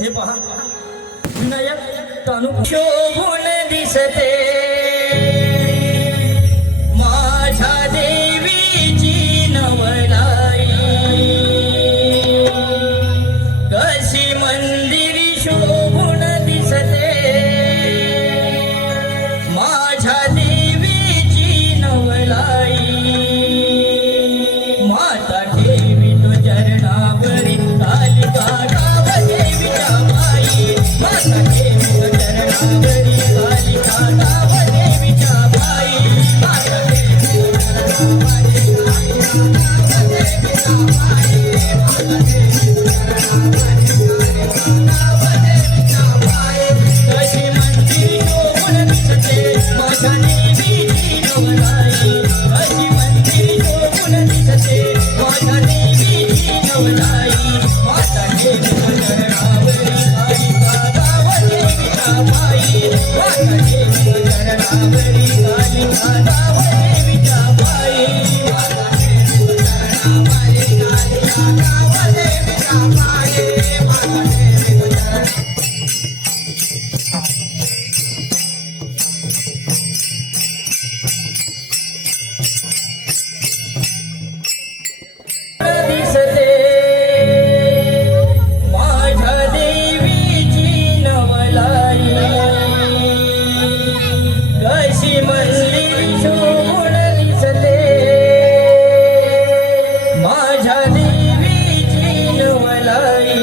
हे पहा विनायक तानू शोभून दिसते माझ्या देवीची नवलाई कशी मंदिरी शोभून दिसते माझ्या देवीची नवलाई माता ठेवी तो चरणावरी कालिका माता देवी तो चरणावरी कालिका गाव देवीच्या बाई माता देवी तो चरणावरी कालिका गाव देवीच्या बाई माता देवी तो चरणावरी कालिका गाव देवीच्या बाई कशी मंदिरी शोभून दिसते माझ्या देवीची नवलाई कशी मंदिरी शोभून दिसते माझ्या देवीची नवलाई माता देवी तो चरणावरी बाई माता देवी तो चरणावरी कालिका गाव देवीच्या बाई माता देवी तो चरणावरी कालिका गाव देवीच्या बाई माता देवी तो दिसते माझ्या देवीची नवलाई कशी मंदिरी शोभून दिसते माझ्या देवीची नवलाई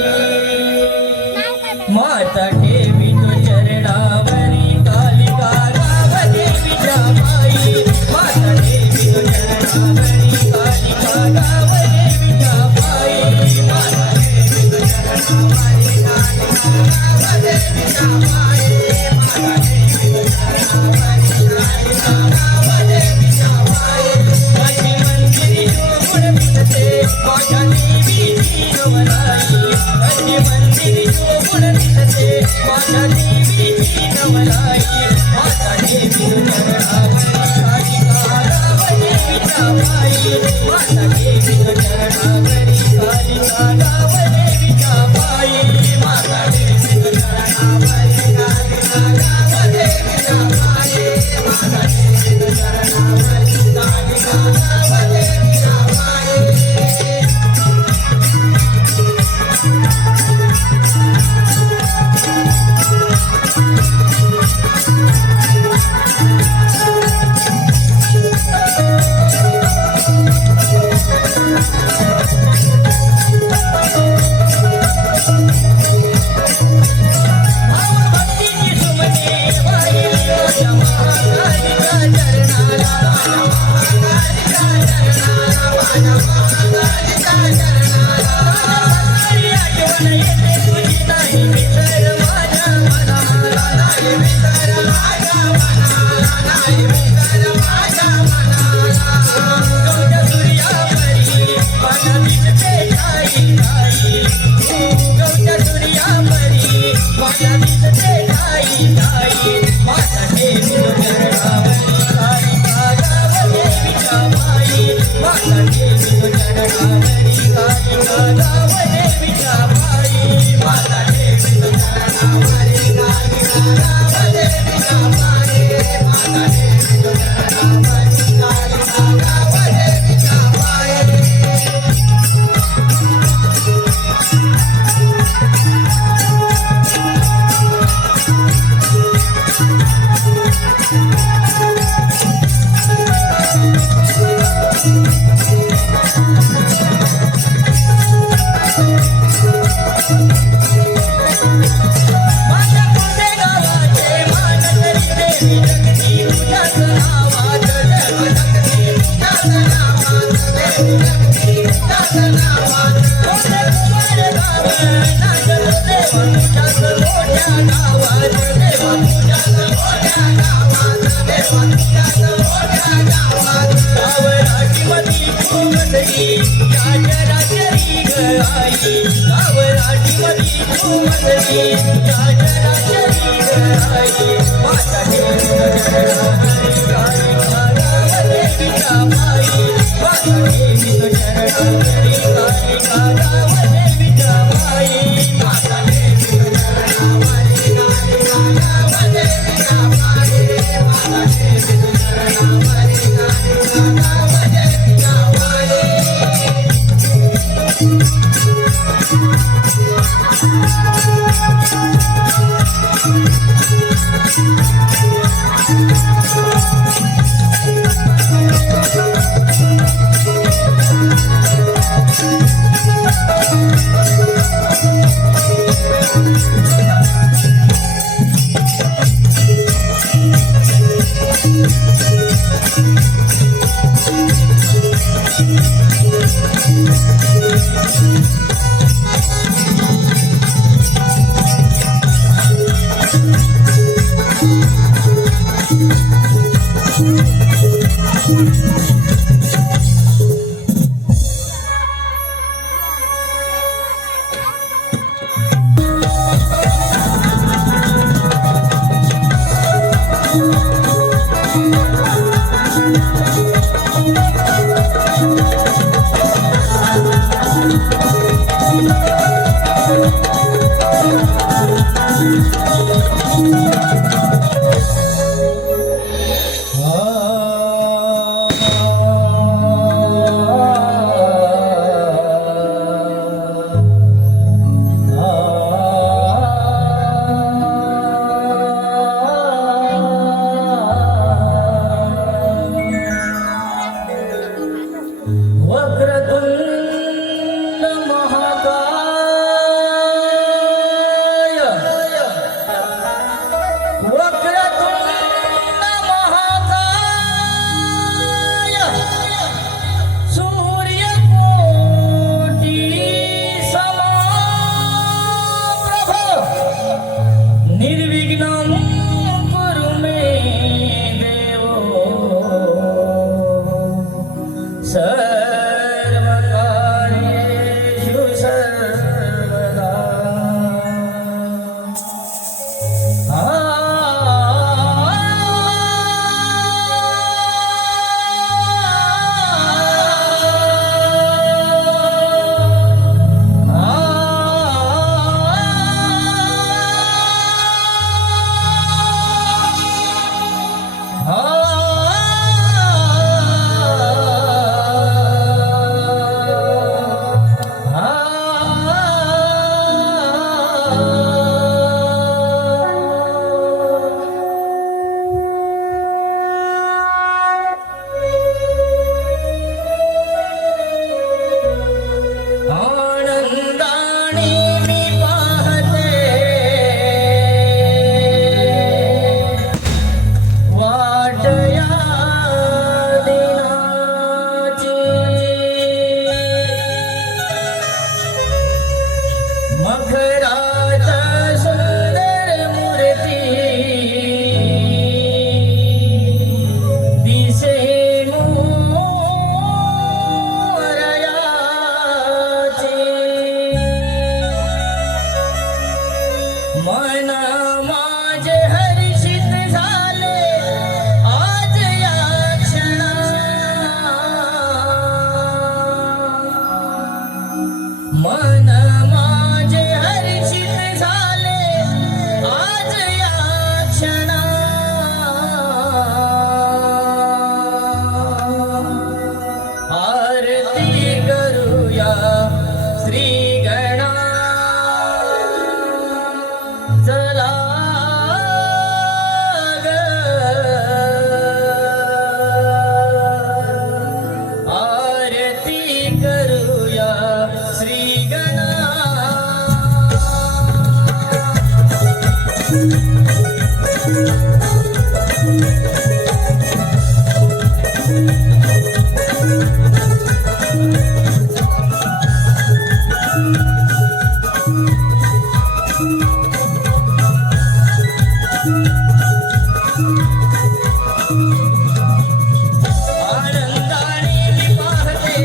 माता ठेवी तो चरणावरी कालिका गाव देवीच्या बाई माता देवी तो चरणावरी कालिका गाव देवीच्या बाई माता देवी तो चरणावरी कालिका गाव देवीच्या बाई माता देवी तो चरणावरी कालिका गाव देवीच्या बाई कशी मंदिरी शोभून दिसते माझ्या देवीची नवलाई कशी मंदिरी शोभून दिसते माझ्या देवीची नवलाई माता देवी तो चरणावरी कालिका गाव देवीच्या बाई माता देवी तो चरणावरी कालिका गाव देवीच्या बाई माता देवी तो चरणावरी कालिका गाव देवीच्या बाई माता देवी तो चरणावरी कालिका गाव देवीच्या बाई भक्तीची सुमने वाहिली महाकालिका चरणाला महाकालिका चरणाला महाकालिका चरणाला आठवण येते तुझी नाही विसर माझ्या मनाला नाही विसर माझ्या मनाला नाही विसर माझ्या मनाला गौच्या सूर्यावरी माझ्या दिसते ठाई ठाई गौच्या सूर्यावरी माझ्या दिसते ठाई ठाई माता देवी तो चरणावरी कालिका गाव देवीच्या बाई माता देवी तो चरणावरी कालिका गाव देवीच्या बाई माता देवी तो चरणावरी कालिका गाव देवीच्या बाई माता देवी तो चरणावरी कालिका गाव देवीच्या बाई माझ्या कुंडे गावाचे मान करी देवी जगती तुझ्याच नावात देव जगती तुझ्याच नावात देवी जगती तुझ्याच नावात मोठे कुंभार गाव नाचतो देवा तुझ्याच मोठ्या गावात देवा तुझ्याच मोठ्या गावात देवा तुझ्याच मोठ्या गावात गावराटीमधी तू मंडळी या जराचरी ग आई गावराटीमधी तू मंडळी या जराचरी वक्रतुंड महाकाय वक्रतुंड महाकाय सूर्यकोटि समप्रभ निर्विघ्नं कुरु मे देव सर्वकार्येषु सर्वदा। आनंदाने मी पाहते वाट या दिनाची मखरात सुंदर मूर्ती दिसे मन माझे हर्षित झाले आज या क्षणा मन माझे हर्षित झाले आज या क्षणा आरती करूया श्री गणा चला ग आरती करूया श्री गणा आनंदाने मी पाहते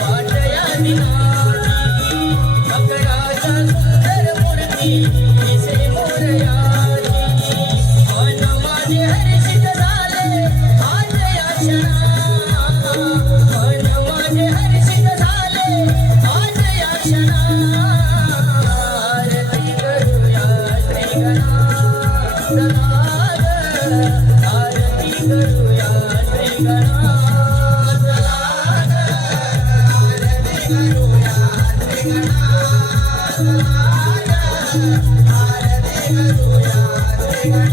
वाट या दिनाची मकराच्या सुंदर मूर्ती दिसे मोरयाची मन माझे हर्षित झाले आज या क्षणा मन माझे हर्षित झाले आज या क्षणा आरती करूया श्री गणा चला ग आरती करूया श्री गणा चला ग आरती करूया श्री गणा चला ग आरती करूया श्री गणा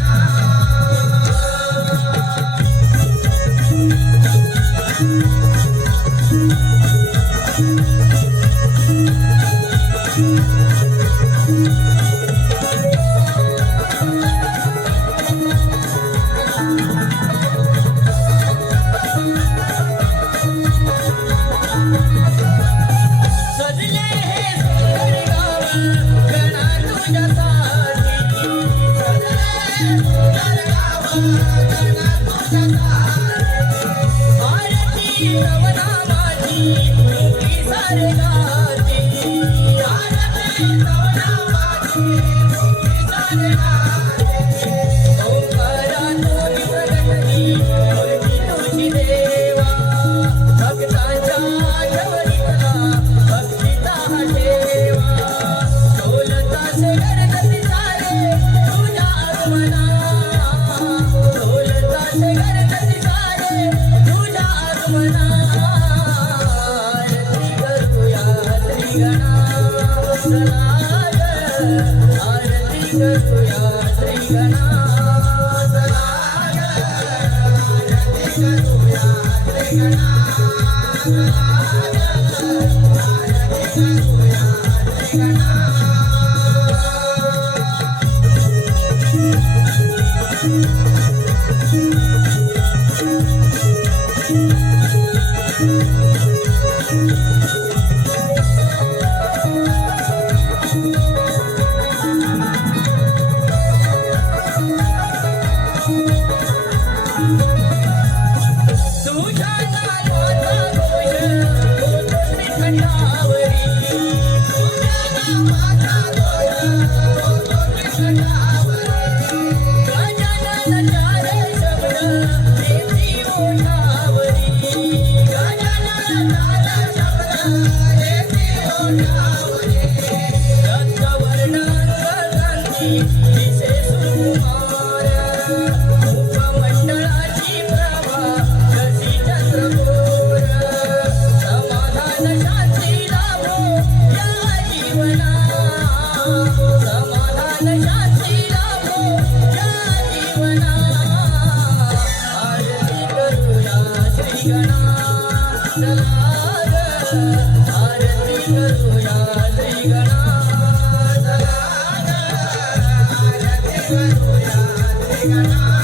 आनंदाने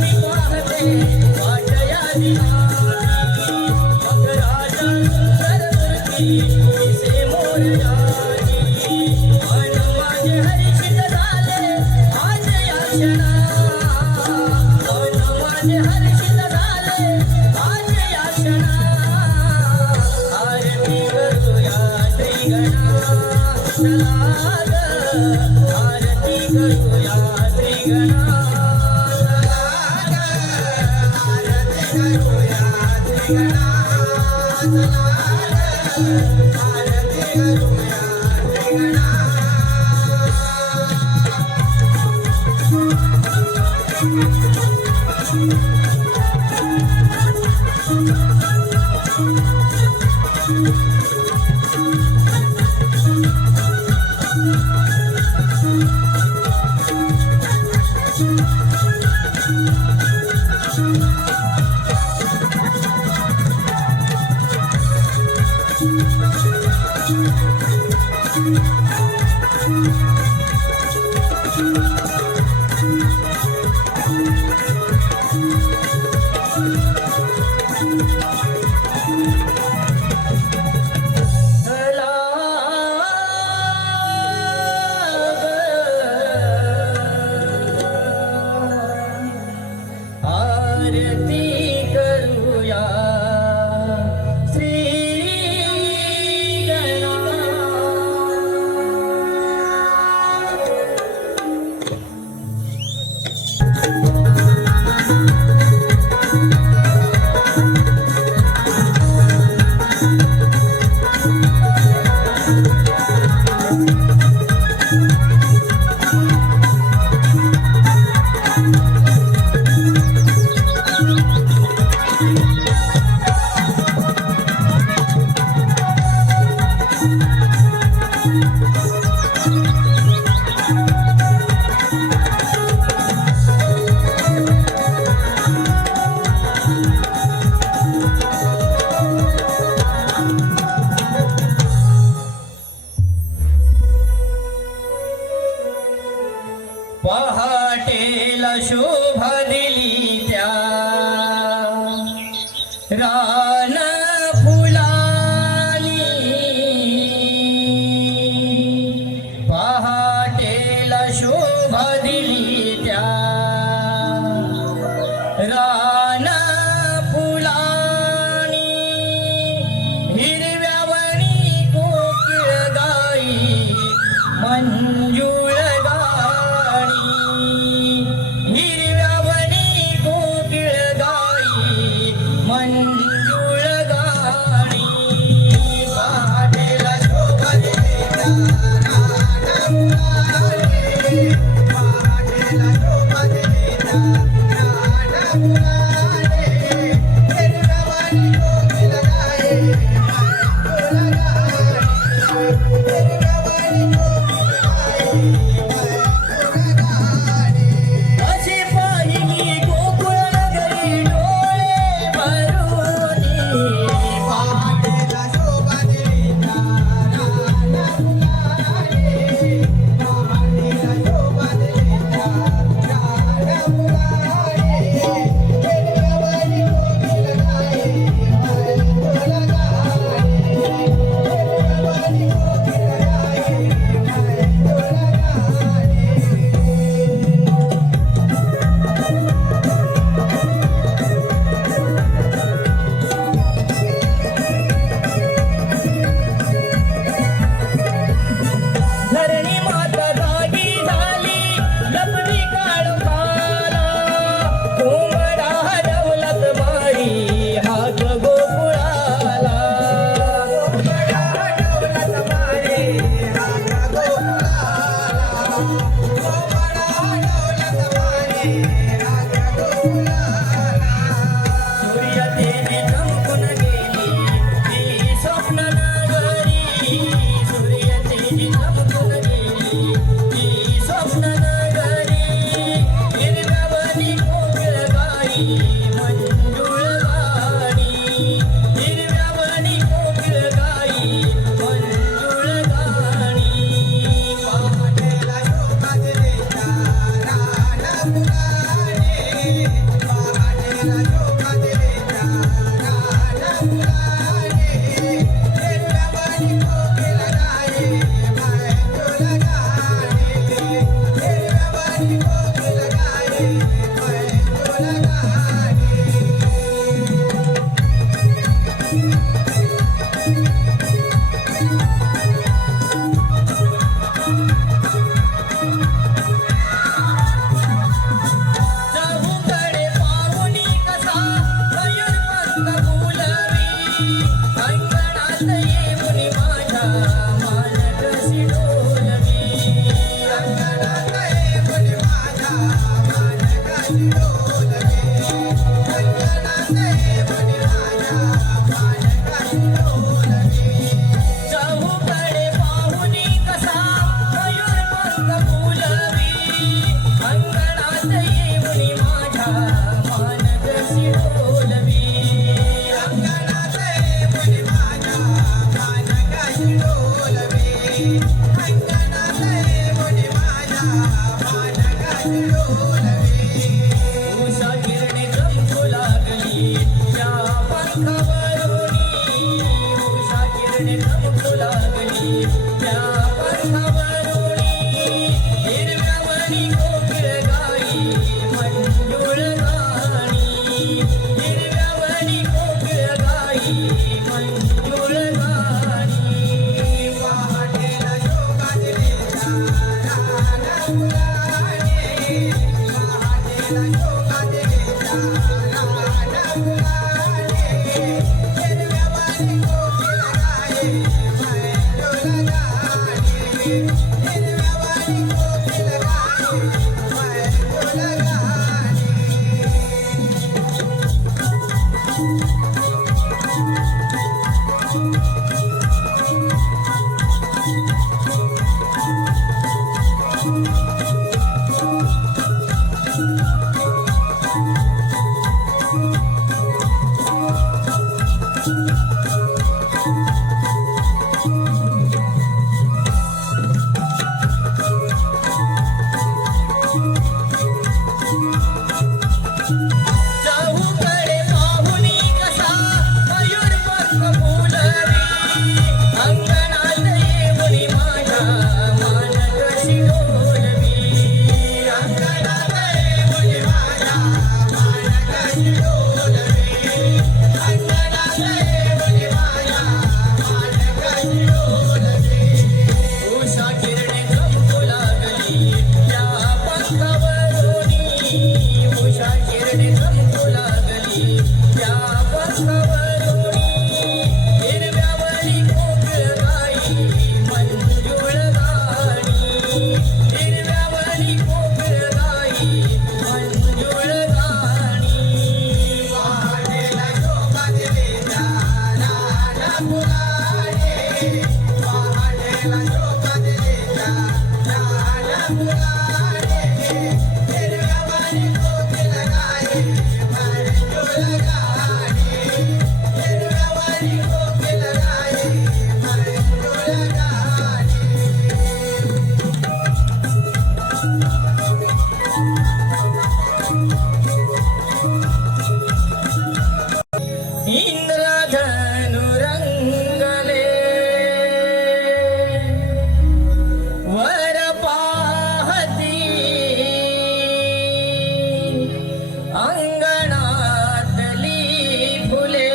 मी पाहते वाट या दिवाळी. मकराच्या सुंदर मूर्ती दिसे मोरयाची. मन माझे हर्षित झाले आज या क्षणा. मन माझे हर्षित झाले आज या क्षणा. आरती करूया श्रीगणा चला ग. आरती करूया श्रीगणा चला ग. आरती करूया श्रीगणा चला ग. आरती करूया श्रीगणा. आरती करूया श्री गणा. किरणे चमकू लागली त्या पंखावरुनी हिरव्यावरी कोकिळ गाई मंजुळ गाणी हिरव्यावरी कोकिळ गाई मंजुळ गाणी वाटेल शोकातले रान फुलाने वाटेल शोकातले रान फुलाने हिरव्यावरी कोकिळ गाई मंजुळ गाणी हिरव्यावरी कोकिळ गाई मंजुळ गाणी चहूकडे पाहुणी कसा मयूर पंख फुलवी अंगणात येऊनी माझ्या मान कशी डोलवी अंगणात येऊनी माझ्या मान कशी डोलवी अंगणात येऊनी माझ्या मान कशी डोलवी उषा किरणे चमकू लागली त्या पंखावरुनी उषा किरणे चमकू लागली त्या पंखावरुनी हिरव्यावरी कोकिळ गाई मंजुळ गाणी हिरव्यावरी कोकिळ गाई मंजुळ गाणी वाटेल शोकातले रान फुलाने वाटेल शोकातले रान फुलाने हिरव्यावरी कोकिळ गाई मंजुळ गाणी हिरव्यावरी कोकिळ गाई मंजुळ गाणी इंद्रधनु रंगले वर पाहती अंगणातली फुले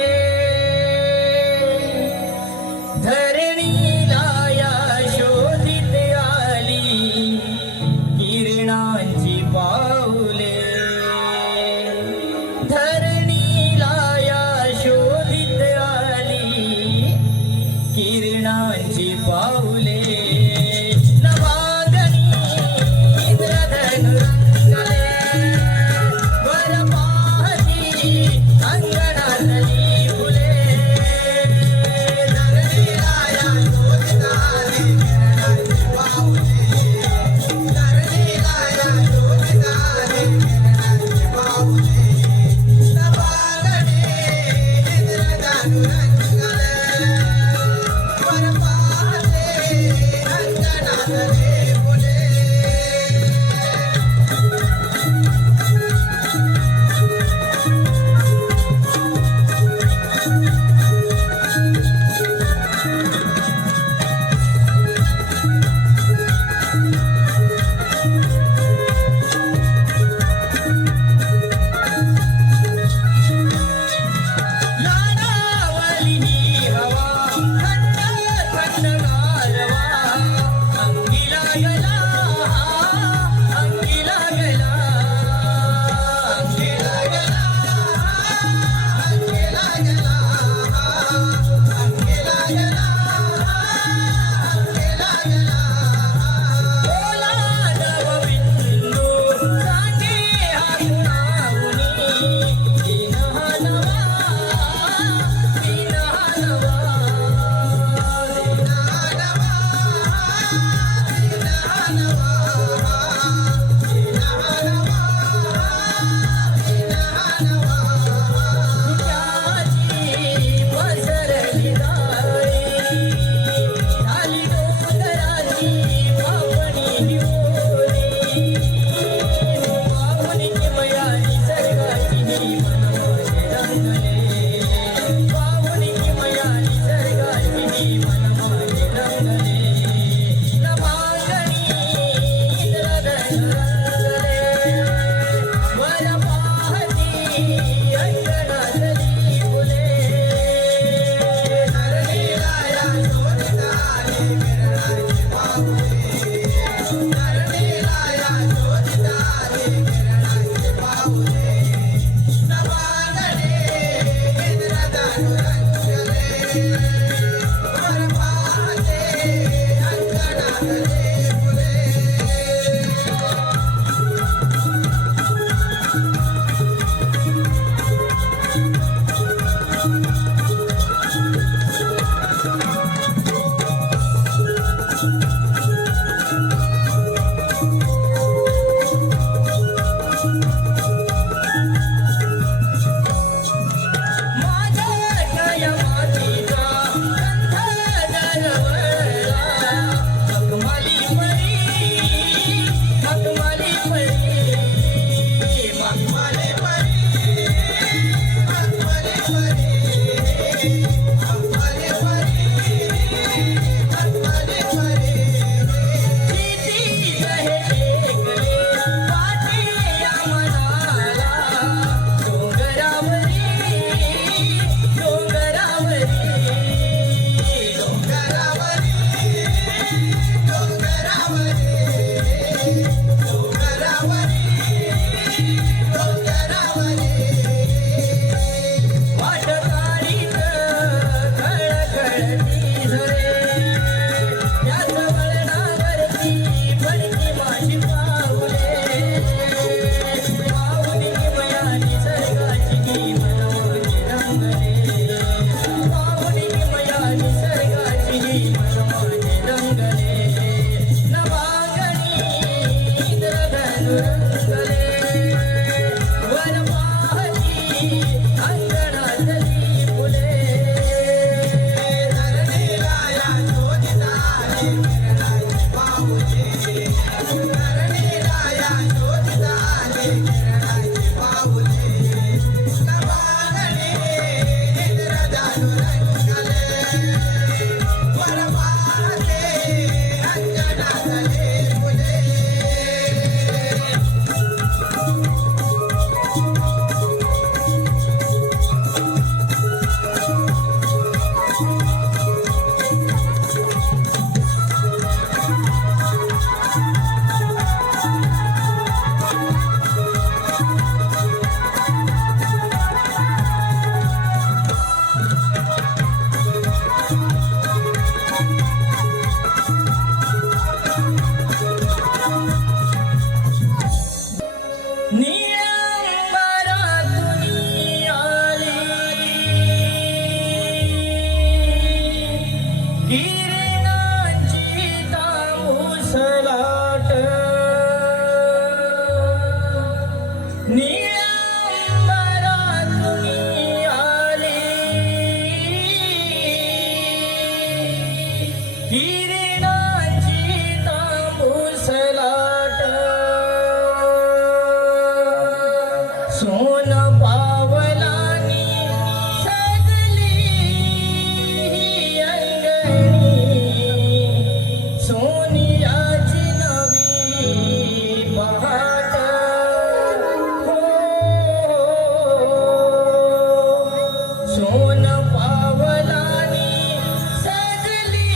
धरणीला या शोधित आली किरणांची पाऊले धरणीला या शोधित आली किरणांची पाऊले नवागणी इंद्रधनु रंगले वर पाहती अंगणातली फुले धरणीला या शोधित आली किरणांची पाऊले धरणीला या शोधित आली किरणांची पाऊले नवागणी इंद्रधनु रंगले वर पाहती माझे रंगले नभांगणी इंद्रधनु रंगले वर पाहती अंगणातली फुले धरणीला या शोधिताले किरणाचे पाहुले धरणीला या शोधिताले किरणाचे पाहुले नभांगणी इंद्रधनु रंगले वर पाहते अंगणातले फुले माझ्या मातीचा गंध दरवळला मखमली परी मखमली परी मखमली परी मखमली परी मखमली परी मखमली परी प्रीती कहे एकले वाटे या मनाला डोंगरावरी डोंगरावरी डोंगरावरी डोंगरावरी डोंगरावरी डोंगरावरी वाटकारीत खळखळती झरे त्याच वळणावरती पडती माझी पाऊले पाऊली मया निसर्गाची की मनमोहनी रंगले पाऊली मया निसर्गाची की मनमोहनी रंगले नभांगणी इंद्रधनु रंगले वर पाहती अंगणातली फुले धरणीला या शोधिताले किरणाचे पाहुले धरणीला या शोधिताले किरणाचे पाहुले नभांगणी इंद्रधनु रंगले वर पाहते अंगणातले फुले नियंबरातुनी आली किरणांची तांबूस लाट नियंबरातुनी आली किरणांची तांबूस लाट सोन पावलानी सजली ही अंगणी सोनियाची नवी पहाट हो सोन पावलानी सजली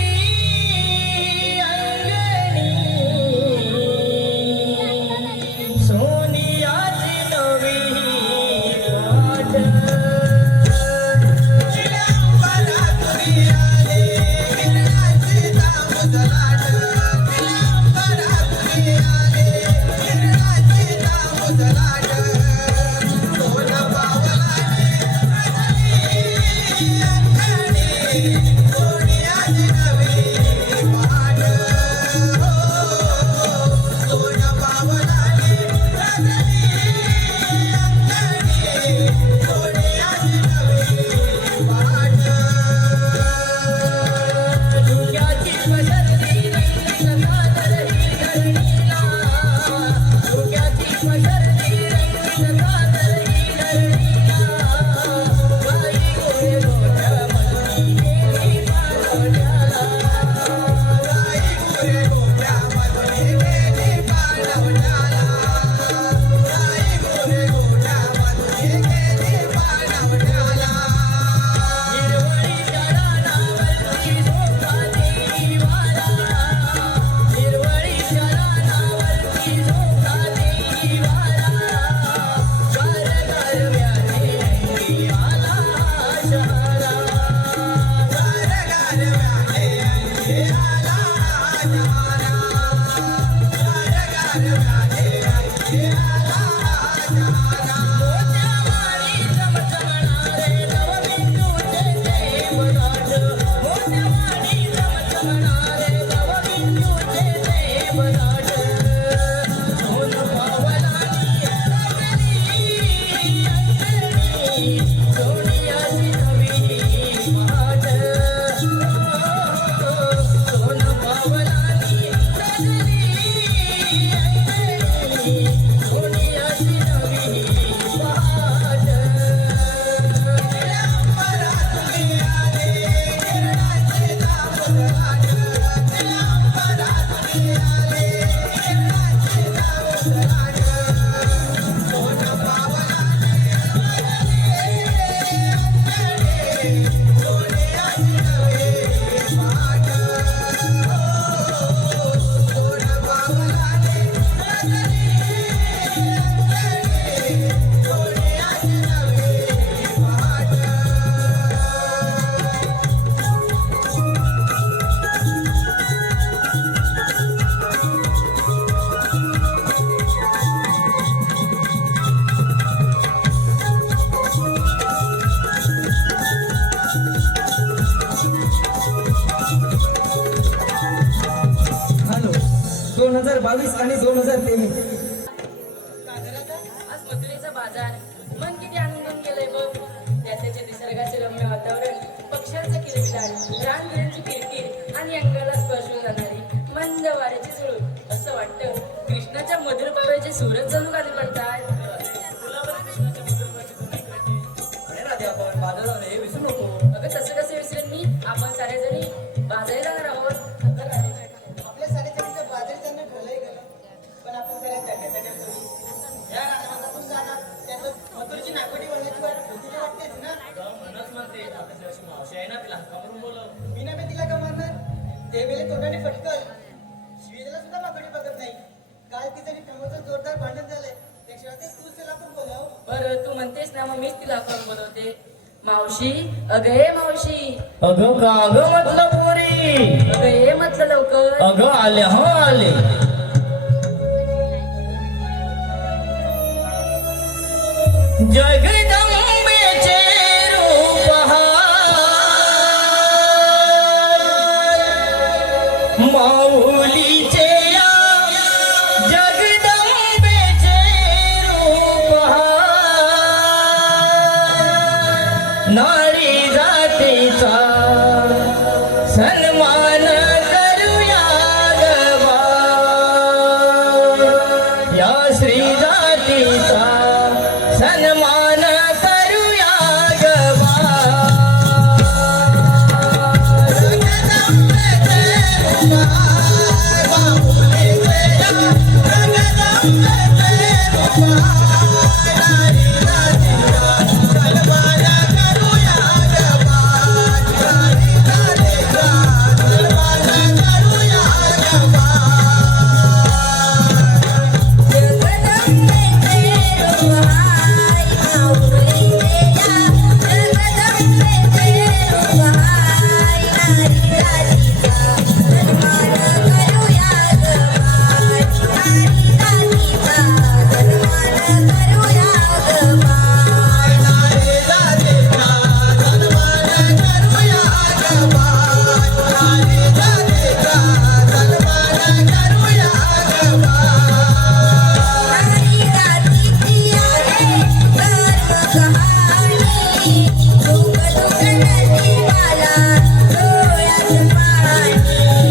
हॅलो 2022 आणि 2023 आज मथुरेचा बाजार मन किती आनंदून गेलंय बघ. त्याचे निसर्गाचे रम्य वातावरण, पक्ष्यांचा किलबिलाट, रानफळांची किरकिर आणि अंगाला स्पर्शून जाणारी मंद वाऱ्याची झुळूक. असं वाटतं कृष्णाच्या मधुर पावलाचे सूरज जणू खाली पडतात. अरे राधे आपण बाजारात हे विसरू नको. अगं तसं कसं विसरेन मी? आपण सारेजणी बाजारी जाणार आहोत. आपल्या साडेचाळीसच्या बाजारी जाणं ठरलंय गेलं, पण आपण साऱ्या जगासाठी या रानातून जाणार त्यात मथुरची नागोटी बनवायची वाट तुला वाटतेच ना. मी नाही तिला का मारणार? ते वेळी तोंडाने फटकल. शिवीला सुद्धा मागणी बघत नाही. काल तिचं आणि प्रमोदचं जोरदार भांडण झालंय. त्याशिवाय ते तूच त्याला पण बोलाव. बरं तू म्हणतेस ना, मग मीच तिला आपण बोलवते. मावशी, अगं ये मावशी, अगं का अगं म्हटलं पोरी, अगं ये म्हटलं लवकर. अगं आले हो आले. जगदंबेचे रूप माऊलीचे या जगदंबेचे रूप नारी जातीचा सन्मान करूया गवा, या श्री जातीचा सन्मान करूया गवा. कहाणी, डोळ्यात पाणी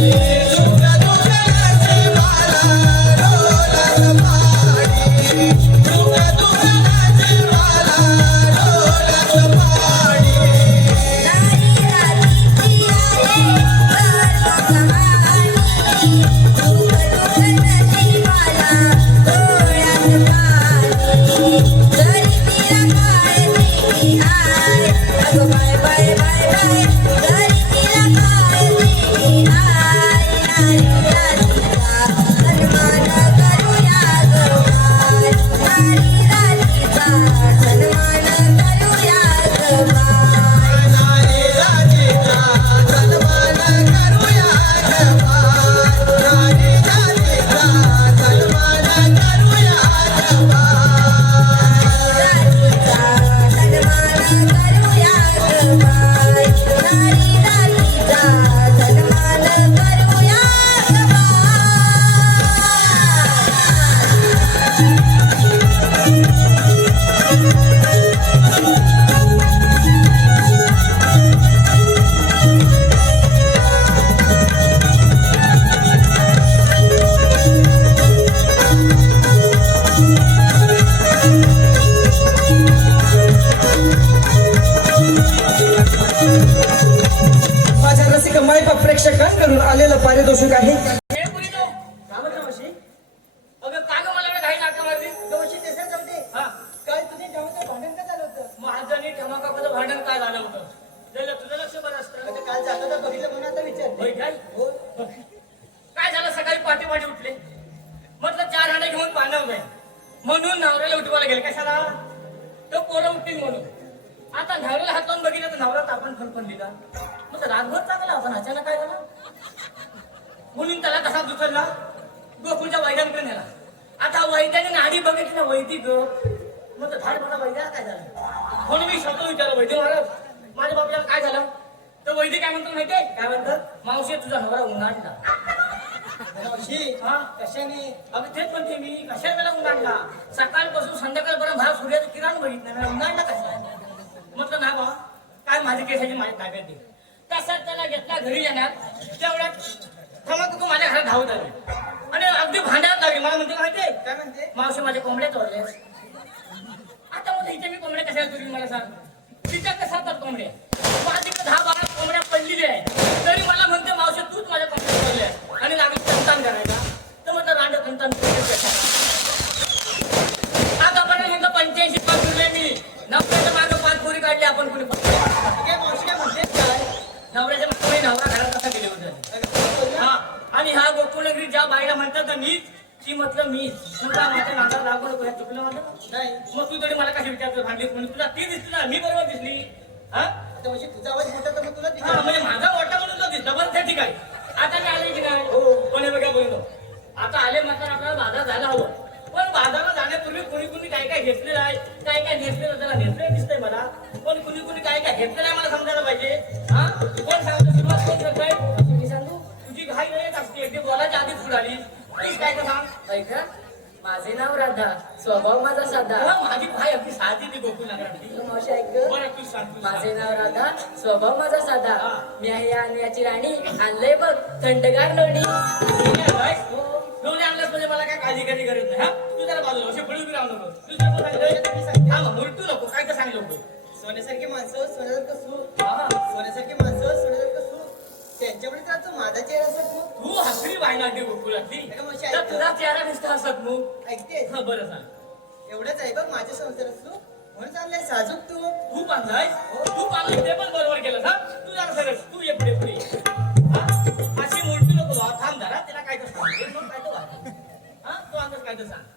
प्रेक्षकांकडून आलेलं पारितोषिक आहे. हे कोणी तो? का म्हणता मावशी? अगं का गं मला एवढं घाई नाटकं मारली? मावशी तेच जाऊ दे. हा काल तुझे ठेवाचं भांडण का झालं होतं? माझं आणि ठमाकाचं भांडण काय झालं होतं? तुझं लक्ष बरं असतं. आता काल जाता बघितलं म्हणून आता विचार. होय काय? हो. काय झालं सकाळी पाठी उठले म्हटलं 4 हांडे घेऊन पाण्यावर जाईल म्हणून नवऱ्याला उठवायला गेले कशाला तो पोरं उठतील म्हणून आता नवऱ्याला हात लावून बघितलं तर नवरा तापण फणफण दिला मग रातभर चांगला होता अचानक काय झालं म्हणून त्याला तसा दुसरला गोकुळच्या वैद्यांकडे नेला आता वैद्याने नाडी बघितली ना वैदी ग मग धाड मला वैद्याला काय झालं म्हणून मी स्वतः विचारलं वैद्य महाराज माझ्या बाबल्याला काय झालं तर वैद्य काय म्हणतो माहितीये काय म्हणतात? मावशी तुझा नवरा उन्हाळला मावशी हा कशाने? अगं तेच म्हणते मी कशा वेळेला उन्हाळला सकाळपासून संध्याकाळपर्यंत भाव सूर्याचं किरण बघितलं नाही उन्हाळला कसा म्हटलं ना बा काय माझी केसाची माझी ताब्यात आहे तसाच त्याला घेतला घरी येण्यात तेवढ्यात थमक माझ्या घरात धावत आले आणि अगदी भांड्यात लागली मला म्हणते माहितीये काय म्हणते? मावशी माझे कोंबड्या चोरले आता मला इथे मी कोंबड्या कशा तुझी मला सांग तिच्या कसा तर कोंबड्या माझी 10-12 कोंबड्या पडलेली आहे तरी मला म्हणते मावशी तूच माझ्या कोंबड्या चोरल्या आणि लागली संतान करायला तर म्हटलं रांड संतान आता पण म्हणतो 85 पाच उरले मी नवऱ्याच्या मागे 5 पोरी काढली आपण कुणी काय मावशी काय म्हणते? काय? नवऱ्याच्या मागे नवरा घरात कसा गेले होते हा आणि हा गोकुळगिरी ज्या बाईला म्हणतात ना मीच ती म्हटलं मीच तुला माझ्या नादाला लागून कोणा चुकलं माझं नाही. मग तू तरी मला कशी विचारतो भांडलीस म्हणजे तुला ती दिसली ना मी बरोबर दिसली हा आता मावशी तुझा आवाज मोठा तर मग तुला हा, विचार. म्हणजे माझा मोठा म्हणून तो दिसला बरं त्या ठिकाणी आता मी आले की नाही पण हे बघा बोललो आता आले मात्र आपल्याला बाजार जायला हवं पण बाजारात जाण्यापूर्वी कुणी कुणी काय काय घेतलेलं आहे काय घेतलेलं त्याला घेतलेलं दिसतंय मला पण कुणी काय घेतलेलं आहे मला समजायला पाहिजे हा कोण सांगतो सुरुवात कोण करतोय मी सांगू तुझी घाई नाही असते एकदा बोलायच्या आधीच उडाली प्लीज काय तर सांग ऐका माझे नाव राधा स्वभाव माझा साधा माझी भाई अगदी साधी ती गोकुळ नगरातली मावशी ऐक. बरं तू सांग माझे नाव राधा स्वभाव माझा साधा मी आहे या अन्याची राणी आणलंय बघ थंडगार लोणी लोणी आणलंच म्हणजे मला काय काळजी करायची गरज नाही हा तू जरा बाजूला असे पळून राहू नको दुसरं कोण सांगितलं हा मूर्तू नको काय तर सांगितलं नको सोन्यासारखी माणसं सोन्यासारखं सूप. हा सोन्यासारखी माणसं सोन्यासारखं सूप. त्यांच्यामुळे तर आता माझा चेहरा असत तू हसरी बायनाटी गोकुळातली अगं मग तर तुझा चेहरा दिसतो हसत मग ऐकते. हा बरं सांग एवढंच आहे बघ माझ्या संसारात सूप म्हणून चाललंय साजूक तू. तू बांधाय तू बांधून ते पण बरोबर केलं हा तू जरा सरळ तू ये पुढे पुढे हा अशी मूर्ती नको बा थांब जरा तिला काय तर सांग मग काय तर वाट हा तू अंदाज काय तर सांग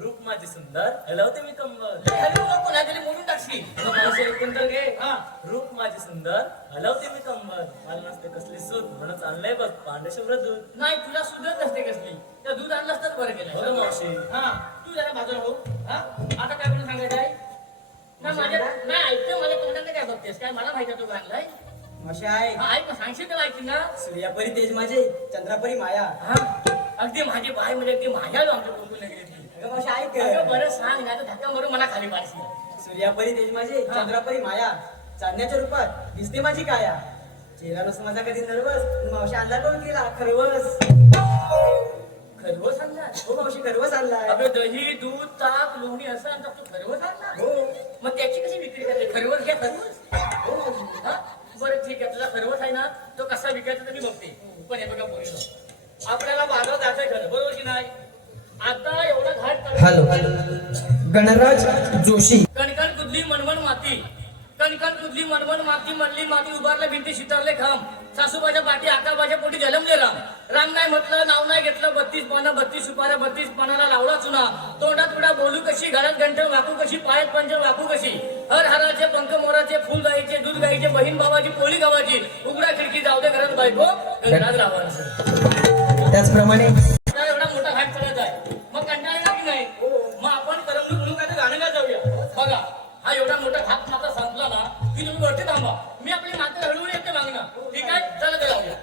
रूप माझी सुंदर हलवते मी कंबर हॅलो नको ना तरी मोडून टाकशील मावशी ऐकून तर घे हा रूप माझी सुंदर हलवते मी कंबर मला नसते कसली सूत म्हणून आणलंय बघ पांढरशुभ्र दूध नाही तुला सुधत नसते कसली तर दूध आणलं असतं बरं हो केलं ना मावशी हा तू जरा बाजूला हो हा आता काय म्हणून सांगायचं आहे ना माझ्या नाही ऐकतो माझ्या तोंडाने काय बघतेस काय मला माहिती आहे तो आणलाय मावशी आहे. हा ऐक ना सांगशील तर ऐकतील ना सूर्यापरी तेज माझे चंद्रापरी माया. हा अगदी माझी बाय म्हणजे अगदी माझ्या आमच्या कोकण नगरीतली अगं मावशी ऐक. अगं बरं सांग नाही तर धक्का मारून मला खाली पाडशील सूर्यापरी तेज माझे हा. चंद्रापरी माया. चांदण्याच्या रूपात दिसते माझी काया. चेहरा नसतो माझा कधी नर्वस मावशी आणला कोण केला खरवस. खरवस आणला हो मावशी खरवस आणलाय. अगं दही दूध ताक लोणी असं आणतात तू खरवस आणला हो मग त्याची कशी विक्री करते खरवस घ्या खरवस हो मावशी. हा? बरं ठीक आहे तुझा खरवस आहे ना तो कसा विकायचा तर मी बघते पण हे बघा पोरी आपल्याला बाजारात जायचंय खरं बरोबर की नाही आता एवढा घाट हॅलो गणराज जोशी. कणकण कुदली मनमन माती कणकण कुदली मनमन माती म्हणली माती उभारले भिंती शितारले खांब सासूबाच्या पाठी आकाबाच्या पोटी जलमले राम राम नाही म्हटलं नाव नाही घेतलं 32 पानं 32 सुपाऱ्या 32 पानाला लावला चुना तोंडात उडा बोलू कशी घरात गंठण वाकू कशी पायात पंचर वाकू कशी हर हराचे पंख मोराचे फुल गाईचे दूध गाईचे बहीण भावाची पोळी गावाची उघडा खिडकी जाऊ दे घरात बायको गणराज रावांचं त्याचप्रमाणे एवढा मोठा घाट चालत आहे मग कंटाळा येणार की नाही मग आपण करमणूक म्हणून काय गाणं गात जाऊया बघा हा एवढा मोठा घाट माझा संपला ना की तुम्ही वरती थांबा मी आपली मात्र हळूहळू येते मागणं ठीक आहे चला ते जाऊया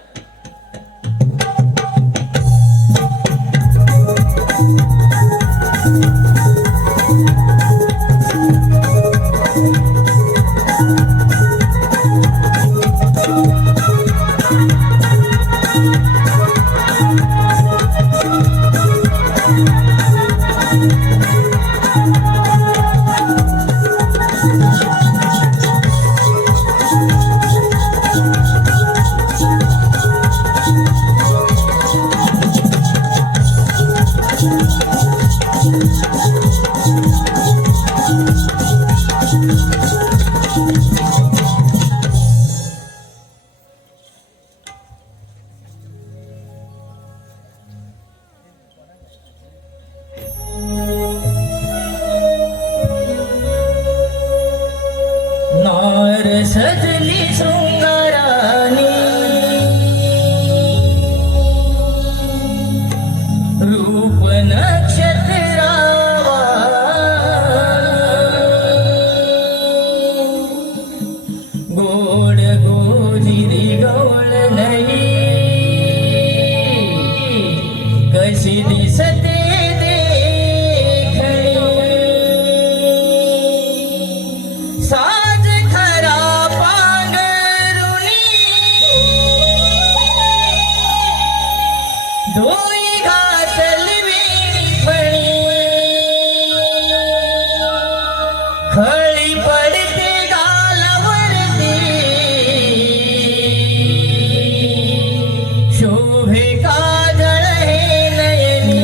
कशी दिसते देखणी साज खरा पांघरुणी डोई घातली फणी खळी पडते गालावरती शोभे काजळ हे नयनी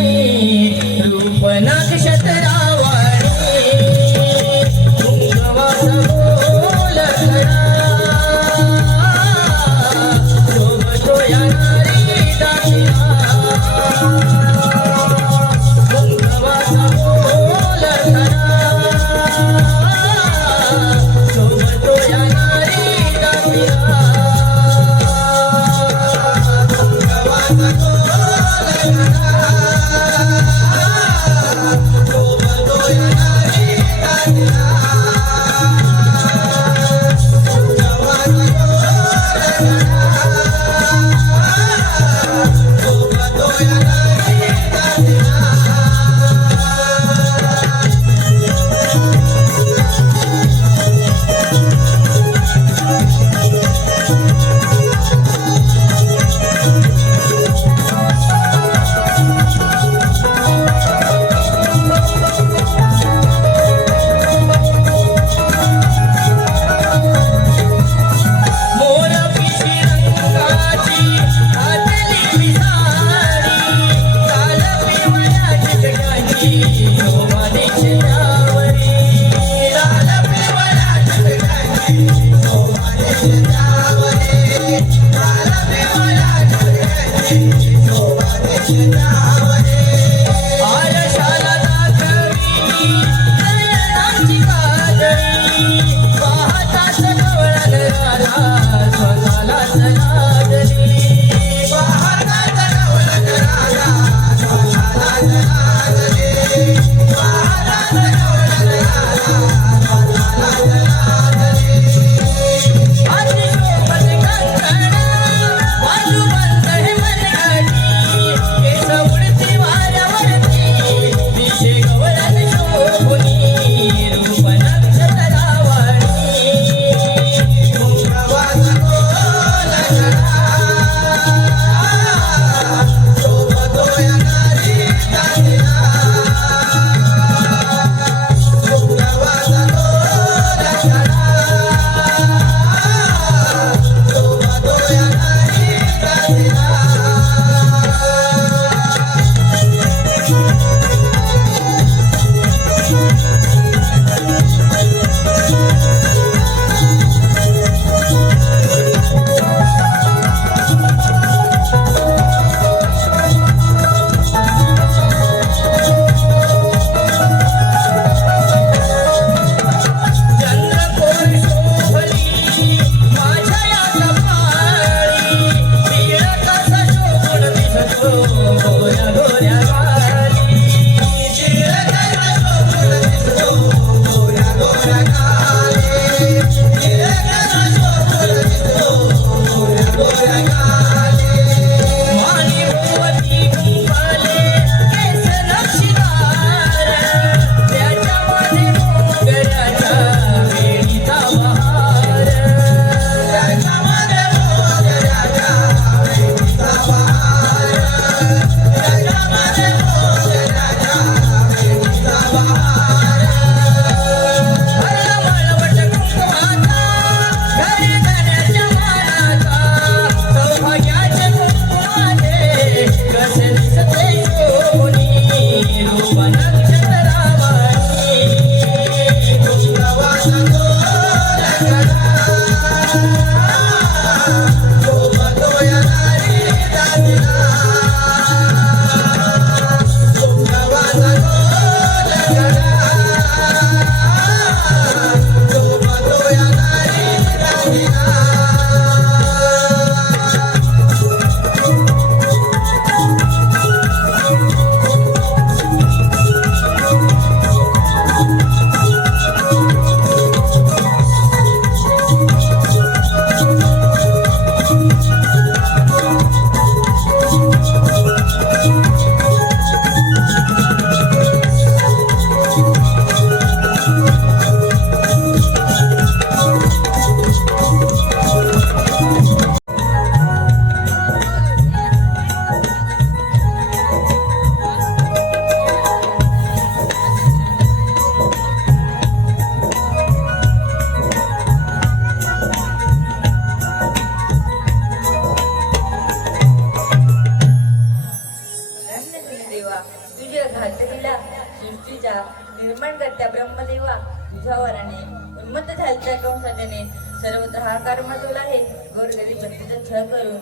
निर्माणकर्त्या ब्रह्मदेवा तुझ्या वराने उन्मत्त झालत्या कंसाने सर्वत्र हाकार माजवला आहे. गोरगरीब भक्तीचा छळ करून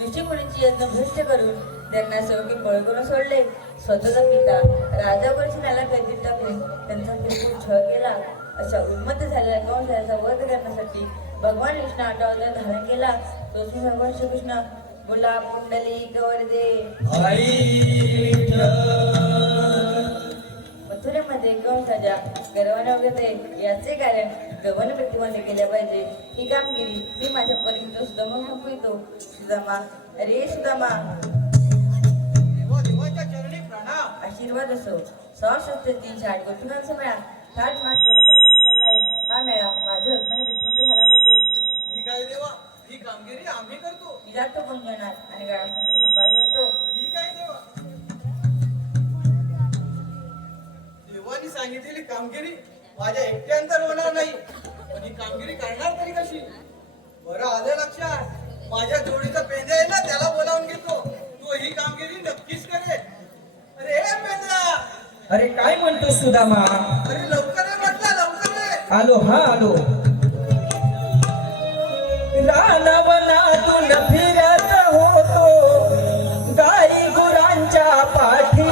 ऋषीमुनींची यज्ञ भ्रष्ट करून त्यांना सौकी पळ करून सोडले. स्वतःचा पिता राजावर शिनाला कैदीत टाकून त्यांचा भरपूर छळ केला. अशा उन्मत्त झालेल्या कंसाचा वध करण्यासाठी भगवान विष्णू 8 अवतार धारण केला. तोच मी भगवान श्रीकृष्ण बोला पुंडलिक वरदे. मथुरेमध्ये कंसाच्या गर्वाने वगैरे याचे कारण गवन प्रतिबंध केल्या पाहिजे. ही कामगिरी मी माझ्या परीने सुदामा संपवितो. सुदामा अरे सुदामा देवाच्या चरणी प्रणाम. आशीर्वाद असो. 660 गोष्टींचा मेळा थाट माट करून बाजारात चाललाय. हा मेळा माझ्या हक्काने प्रतिबंध झाला पाहिजे. ठीक आहे देवा, ही कामगिरी आम्ही करतो. मी जातो पंगणार आणि गाळासाठी सांभाळ करतो. ठीक आहे देवा. देवानी सांगितलेली कामगिरी माझ्या एकट्यांतर होणार नाही, पण ही कामगिरी करणार तरी कशी? बरं आलं लक्षात. माझ्या जोडीचा पेंद्या आहे ना, त्याला बोलावून घेतो. तो ही कामगिरी नक्कीच करेल. अरे हे पेंद्या, अरे काय म्हणतो सुदामा? अरे लवकर ये म्हटलं, लवकर ये. आलो हा आलो. रानवनातून फिरत होतो गाई गुरांच्या पाठी.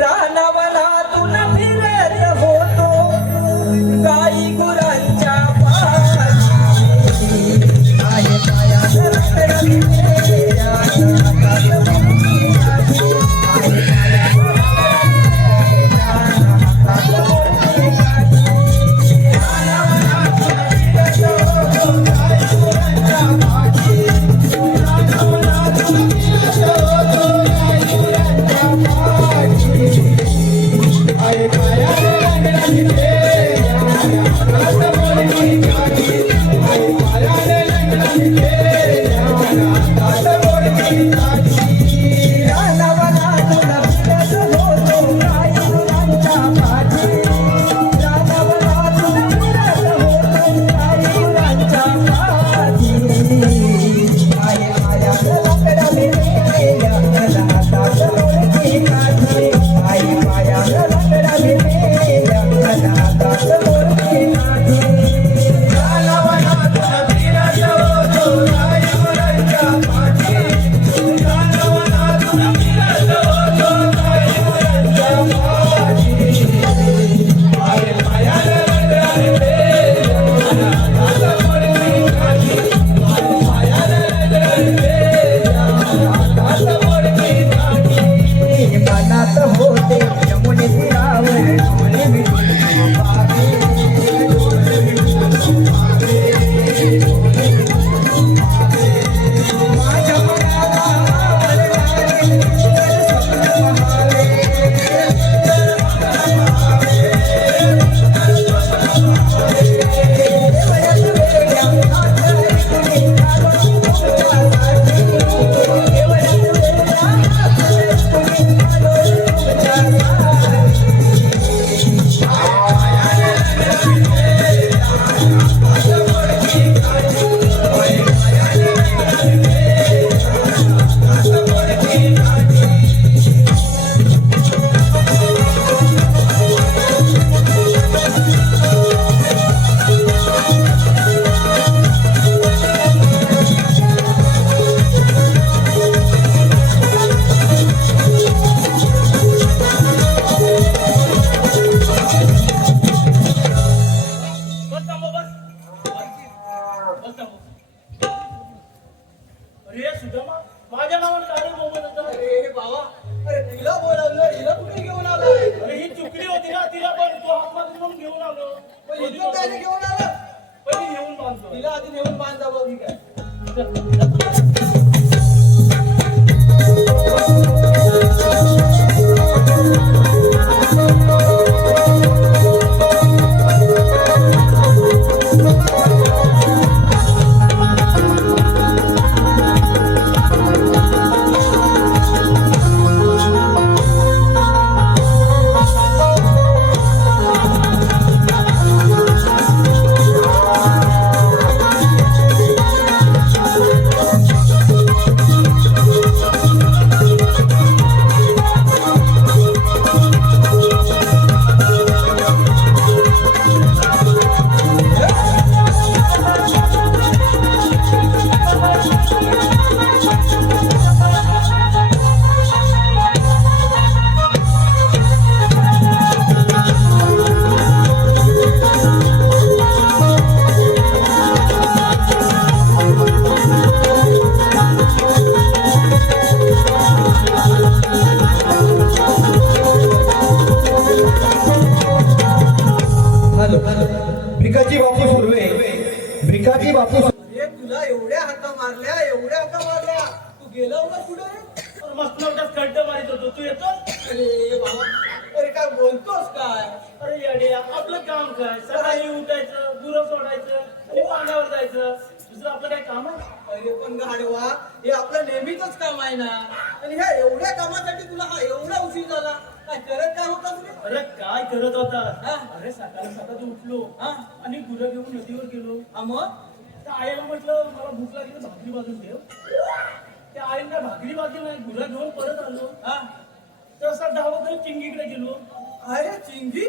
रानवनातून फिरत होतो गाई गुरांच्या पाठी. आहे पायात रखडली मेल्या हातात मोठी काठी. आहे पायात रखडली मेल्या हातात मोठी काठी. अरे येड्या, आपलं काम काय? सकाळी उठायचं, गुरं सोडायचं आणि पाण्यावर जायचं. दुसरं आपलं काय काम आहे? अरे पण गाढवा, हे आपलं नेहमीच काम आहे ना. आणि ह्या एवढ्या कामासाठी तुला हा एवढा उशीर झाला. काय करत काय होता तुला? अरे काय करत होता? हा. अरे सकाळी सकाळी उठलो हा. आणि गुरं घेऊन नदीवर गेलो. हा मग? त्या आईला म्हटलं मला भूक लागली तर भाकरी बाजून ठेव. त्या आईला भाकरी बाजून नाही, गुरं घेऊन परत आलो. हा. तसा धावत चिंगीकडे गेलो. अरे चिंगी?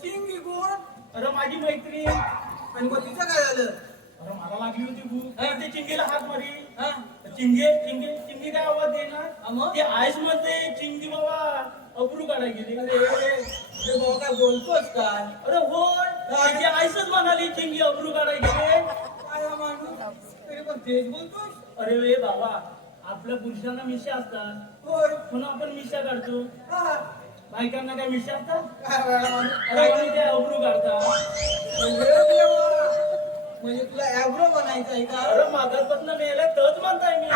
चिंगी कोण? अरे माझी मैत्रीण. आणि मग तिचं काय झालं? अरे मला लागली होती भूक. ते चिंगीला हात मारी. हा. चिंगी काय आवाज देणार? हा मग? ते आईस मध्ये चिंगी बाबा अब्रू काढायला गेली. अरे बाबा काय बोलतोस काय? अरे होय, तिची आईसच म्हणाली चिंगी अब्रू काढायला गेले. काय हा माणूस? तरी पण तेच बोलतोस? अरे वे बाबा, आपल्या पुरुषांना मिशा असतात होय. म्हणून आपण मिशा काढतो. हा. बायकांना काय मिशा असतात? काय वेळा माणूस? अरे म्हणून ते अब्रू काढतात. अरे देवा. म्हणजे तुला ॲब्रो बनायचं आहे का? अरे मागासपासून मेला तच म्हणताय मी.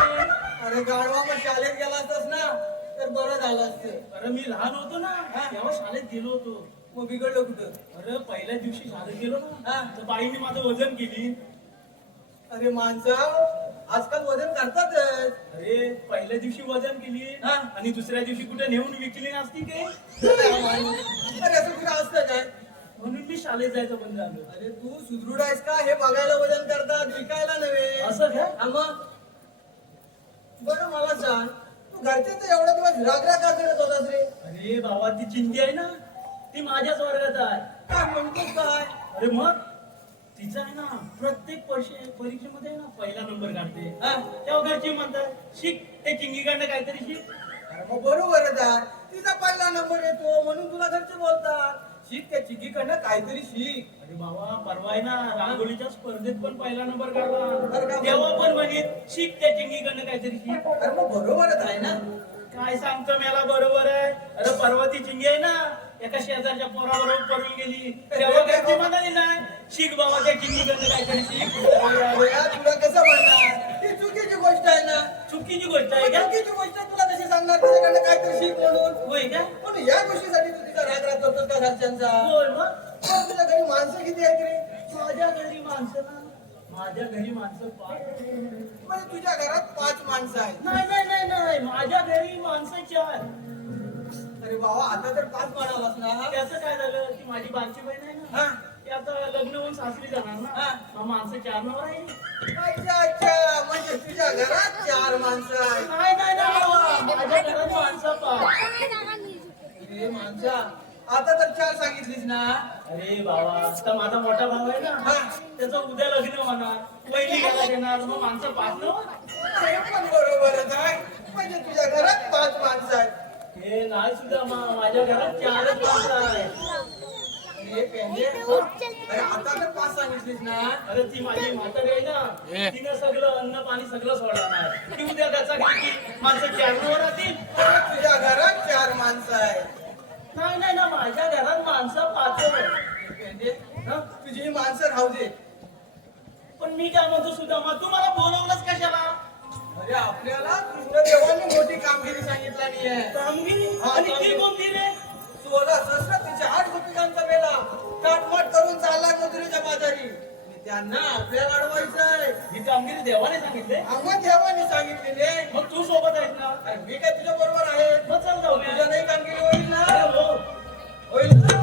अरे गाढवा मग शाळेत गेला असतास ना तर बरं झालं असतं. अरे मी लहान होतो ना, तेव्हा शाळेत गेलो होतो. मग बिघडलं कुठं? अरे पहिल्या दिवशी शाळेत गेलो ना, हा. तर बाईने माझं वजन केली. अरे माणसं आजकाल वजन करतातच. अरे पहिल्या दिवशी वजन केली हा. आणि दुसऱ्या दिवशी कुठे नेऊन विकली नसती काय? अरे असं कुठं असतं काय? म्हणून मी शाळेत जायचं बंद झालं. अरे तू सुदृढ आहेस का हे बघायला वजन करतात, विकायला नव्हे. असं काय? हा मग? बरं मला सांग, तू घरचे तर एवढा दिवस रागराग का करत होतास रे? अरे बाबा, ती चिंती आहे ना, ती माझ्याच वर्गात आहे. काय म्हणतोस काय? अरे मग तिचं आहे ना, प्रत्येक परीक्षेमध्ये आहे ना पहिला नंबर काढते. हा? तेव्हा घरचे म्हणतात शिक, ते चिंगीकडनं काहीतरी शिक. अरे मग बरोबरच आहे. तिचा पहिला नंबर येतो म्हणून तुला घरचे बोलतात. शिक त्या चिकीकडनं काहीतरी शिक. अरे बाबा, परवा आहे ना रांगोळीच्या स्पर्धेत पण पहिला नंबर अरे काढला. का? तेव्हा पण म्हणित शिक, त्या चिंगीकडनं काहीतरी शिक. अरे मग बरोबरच आहे ना. काय सांगतो मला बरोबर आहे. अरे परवा ती चिंगी आहे ना, एका शेजारच्या पोराबरोबर पळून गेली. तेव्हा घरची म्हणाली नाही शिक बाबा, त्या चिंगीकडनं काहीतरी शिक. अरे यार, तुला कसं म्हणणार? ही चुकीची गोष्ट आहे ना. चुकीची गोष्ट आहे का? चुकीची गोष्ट तुला कशी सांगणार तिच्याकडनं काहीतरी शिक म्हणून? होय का? म्हणून या गोष्टीसाठी तू तिचा राग करतोस का घरच्यांचा? होय मग पण तुझ्या घरी माणसं किती आहेत रे? माझ्या घरी माणसं ना, माझ्या घरी माणसं पाच. म्हणजे तुझ्या घरात 5 माणसं आहेत. नाही नाही नाही नाही, माझ्या घरी माणसं 4. अरे बाबा, आता तर 5 म्हणालास ना. त्याचं काय झालं, ती माझी बारची बहीण आहे ना, हा. ती आता लग्न होऊन सासरी जाणार ना. हा. मग माणसं 4 नावर आहे. अच्छा अच्छा, म्हणजे तुझ्या घरात 4 माणसं आहेत. नाही नाही नाही बाबा, माझ्या घरात माणसं 5. अरे माणसा, आता तर 4 सांगितलीस ना. अरे बाबा, आता माझा मोठा भाऊ आहे ना, हा. त्याचं उद्या लग्न होणार, पहिली घरात येणार, मग माणसं 5 ना. हे पण बरोबरच आहे. म्हणजे तुझ्या घरात 5 माणसं आहेत. हे नाही सुद्धा माझ्या घरात 4च माणसं आहे. अरे पेंडे, अरे आता तर 5 सांगितलीस ना. अरे ती माझी म्हातारी आहे ना, तिनं सगळं अन्न पाणी सगळं सोडणार. ती उद्या त्याचा की माणसं 4 नावर राहतील. अरे तुझ्या घरात 4 माणसं आहेत. नाही नाही ना, माझ्या घरात माणसं 5 आहे. पेंडे, तुझी ही माणसं राहू दे. पण मी काय म्हणतो सुदामा, तू मला बोलवलंच कशाला? अरे आपल्याला कृष्णदेवाने मोठी कामगिरी सांगितली आहे. कामगिरी? हा, आणि ती कामगिरी. कोणती रे? 16 सहस्रातीच्या 8 गोपिकांचा मेळा काटमाट करून चालला मथुरेच्या बाजारी. आणि त्यांना आपल्याला अडवायचंय. ही कामगिरी देवाने सांगितले. आम्हा देवाने सांगितलेले. मग तू सोबत आहेस ना? अरे मी काय तुझ्या बरोबर आहे? मग चल जाऊया. तुझ्या नाही कामगिरी होईल ना? अरे हो. होईल ना?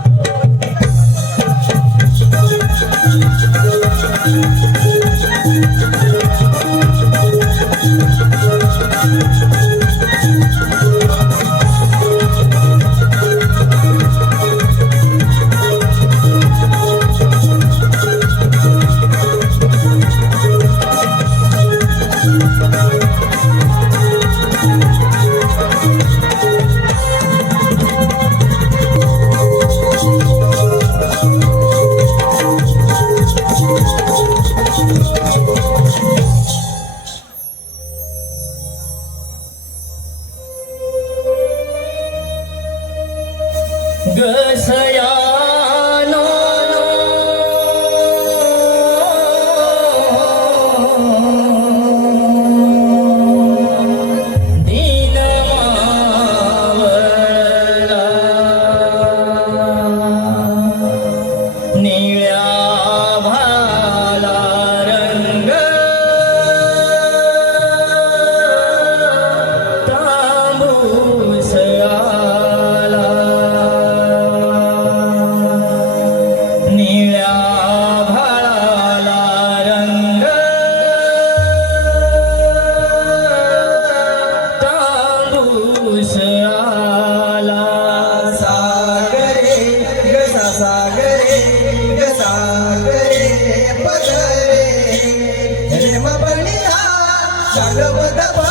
सागवदबा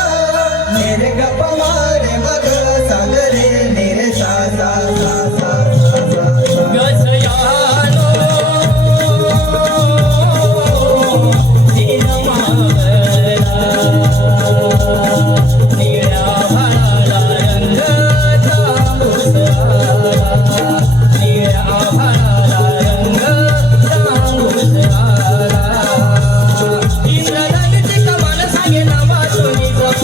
नेरे गप्पा मारे मग सागरे नेरे सा सा सा सा सा सा गसयानो दिनमावला निळ्या भाळाला रंग तांबूसला निळ्या भाळाला रंग तांबूसला इंद्रधनुष्य कमान सांगे नावा सोनीचं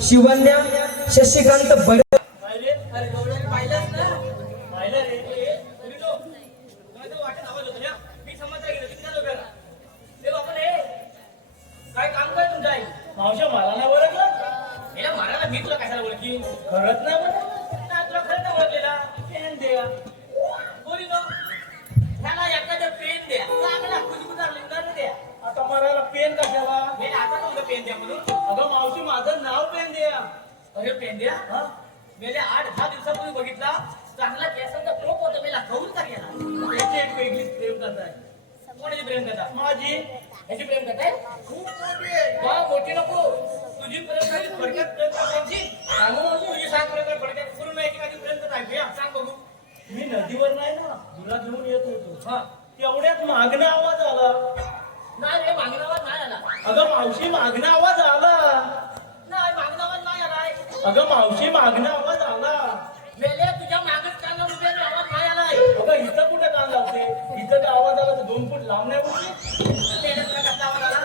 शिवन्या शशिकांत बडे. पाहिले अरे गवळ्याने पाहिलंच ना. पाहिलं रे तरी लो काय तर वाटत आवाज होतो ना मी समजता गेलो तिकडे लोक ते बापा रे काय काम काय तुमचं आई मावशा मला नाही ओळखलं हे मारायला मी तुला कशाला ओळखी खरंच नाही बरं नाही तुला खरं नाही ओळखलेला पेन द्या बोली नो ह्याला एखादं पेन द्या चांगला खुशबुदार लिंगार द्या आता मारायला पेन कशाला हे आता तुमचं पेन द्या म्हणून अगं मावशी माझं नाव पेन द्या अरे पेन द्या हा गेल्या 8-10 दिवसापूर्वी बघितला चांगला केसांचा टोप होता मेला खाऊन का गेला त्याची एक वेगळीच प्रेम कथा आहे कोणाची प्रेम कथा माझी याची प्रेम कथा आहे खूप मोठी आहे. वा मोठी नको तुझी प्रेम कथा थोडक्यात प्रेम कथांची सांगू मावशी तुझी सांग प्रकार थोडक्यात पूर्ण एकेकाची प्रेम कथा ऐकूया सांग बघू मी नदीवर नाही ना तुला घेऊन येत होतो हा तेवढ्यात मागणं आवाज आला नाही रे मागणं आवाज नाही आला अगं मावशी मागणं आवाज आला नाही मागणं आवाज नाही आलाय अगं मावशी मागणं आवाज आला मेले तुझ्या मागच कान उभे आवाज नाही आलाय अगं इथं कुठे कान लावते इथं तर आवाज आला तर 2 फूट लांब नाही बोलते कसला आवाज आला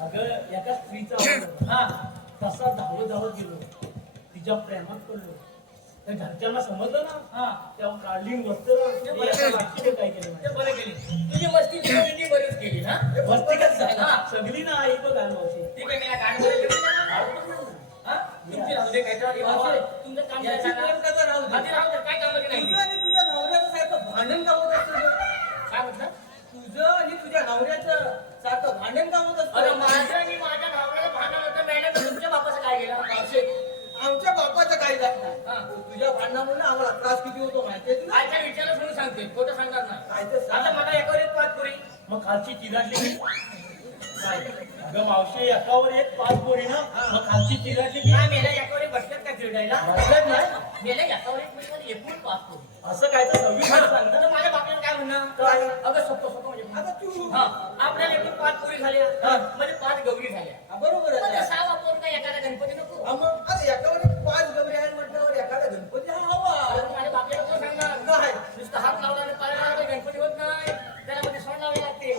अगं एका स्त्रीचा आवाज आला. हा तसा धावत गेलो तिच्या प्रेमात पडलो त्या घरच्यांना समजलं ना हा तेव्हा काढली वस्त्र काय केलं ते बरं केली तुझी मस्ती तिने बरीच केली ना मस्ती कसं झाली सगळी ना आई बघ आलो ती काय मी गाडी तुमची राहू दे काय तुमचं काम काय प्रेम कथा राहू दे. राहू दे काय काम नाही तुझं आणि तुझ्या नवऱ्याचं सारखं भांडण का होत असतं? काय म्हटलं तुझं आणि तुझ्या नवऱ्याचं सारखं भांडण का होत अरे असतं? माझं आणि माझ्या भावाला भांडण होतं मॅडम तुमच्या बापाचं काय गेलं आमच्या बापाचं काही जात नाही. हा. तुझ्या भांडणामुळे आम्हाला त्रास किती होतो माहितीये तुला? आजच्या विचाराला म्हणून सांगते खोटं सांगणार नाही काय ते सांग. आता मला एकावर एक पाच पोरी मग खालची चिराटली काय अगं मावशी एकावर एक 5 पोरी ना मग खालची चिराटली काय मेल्या एकावर एक बसल्यात का चिरडायला बसल्यात नाही मेल्या एकावर एक म्हणजे एकूण 5 पोरी असं काय तर 26 सांगतात तर माझ्या बापाला काय म्हणणं काय? अगं सोपं म्हणजे आता तू हा आपल्याला एकूण 5 पोरी झाल्या हा. म्हणजे 5 गौरी झाल्या हा, बरोबर मग आहे. त्या 6 पोर काय एखादा गणपती नको हा, मग आता एकावर एक 5 गौरी आहेत म्हटल्यावर एखादा गणपती हा हवा. अरे माझ्या बापाला कोण सांगणार काय? नुसतं हात लावला आणि पाय लावला तर गणपती होत नाही त्याला मध्ये सोंड लावावी लागते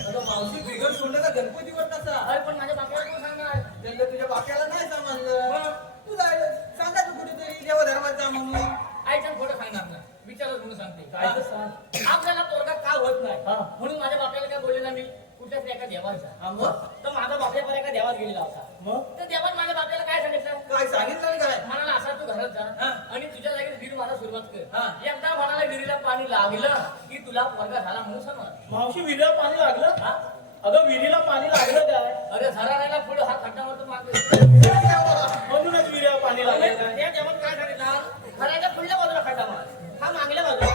आता मावशी बिगर सोडलं का गणपतीवर कसा? अरे पण माझ्या बापाला कोण सांगणार त्यांना तुझ्या बाप्याला नाही समजलं. तू जायचं सांगायचं कुठेतरी देवा धर्मात जा म्हणून. आईचं खोटं सांगणार ना विचारच म्हणून सांगते काय तर सांग आपल्याला पोरगा का होत नाही म्हणून माझ्या बापाला काय बोलले ना मी कुठल्याच एका देवाचा हा, मग तर माझा बाप्या एका देवात गेलेला होता मग तर देवात माझ्या बाप्याला काय सांगितलं काय सांगितलं काय? म्हणाला असा तू घरात जा हा. आणि तुझ्या जागेत विहीर मला सुरुवात कर हा. एकदा म्हणाला विहिरीला पाणी लागलं की तुला पोरगा झाला म्हणून समज मावशी विहिरीला पाणी लागलं हा अगं विहिरीला पाणी लागलं काय अरे झरा राहिला पुढे हा खड्डावर तो मागे म्हणूनच विहिरीला पाणी लागलं काय त्या देवात काय सांगितलं घराच्या पुढल्या बाजूला खड्डा मार हा मागल्या बाजूला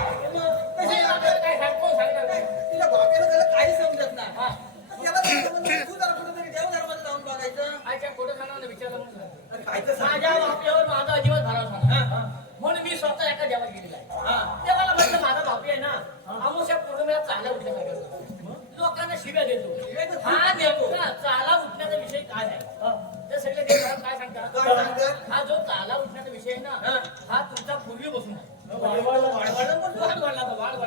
कशी आपल्याला काय सांग कोण सांगणार काय तुझ्या बाप्याला त्याला काही समजत नाही. हा त्याला काय समजलं? तू जरा कुठेतरी देव धर्मात जाऊन बघायचं. आजच्या खोटं सांगणार विचारलं म्हणून सांगतो. अरे काय तर सांग. माझ्या बापल्यावर माझा अजिबात भरोसा नाही म्हणून मी स्वतः एका देवात गेलेला आहे देवाला म्हटलं माझा बापी आहे ना अमुष्या पौर्णिमेला चाला उठल्या लोकांना शिव्या देतो हा देतो ना चाला उठण्याचा विषय काय आहे ते सगळे देव मला काय काय सांगतात सांगतात? हा जो चाला उठण्याचा विषय आहे ना हा तुमचा पूर्वीपासून आहे वाढ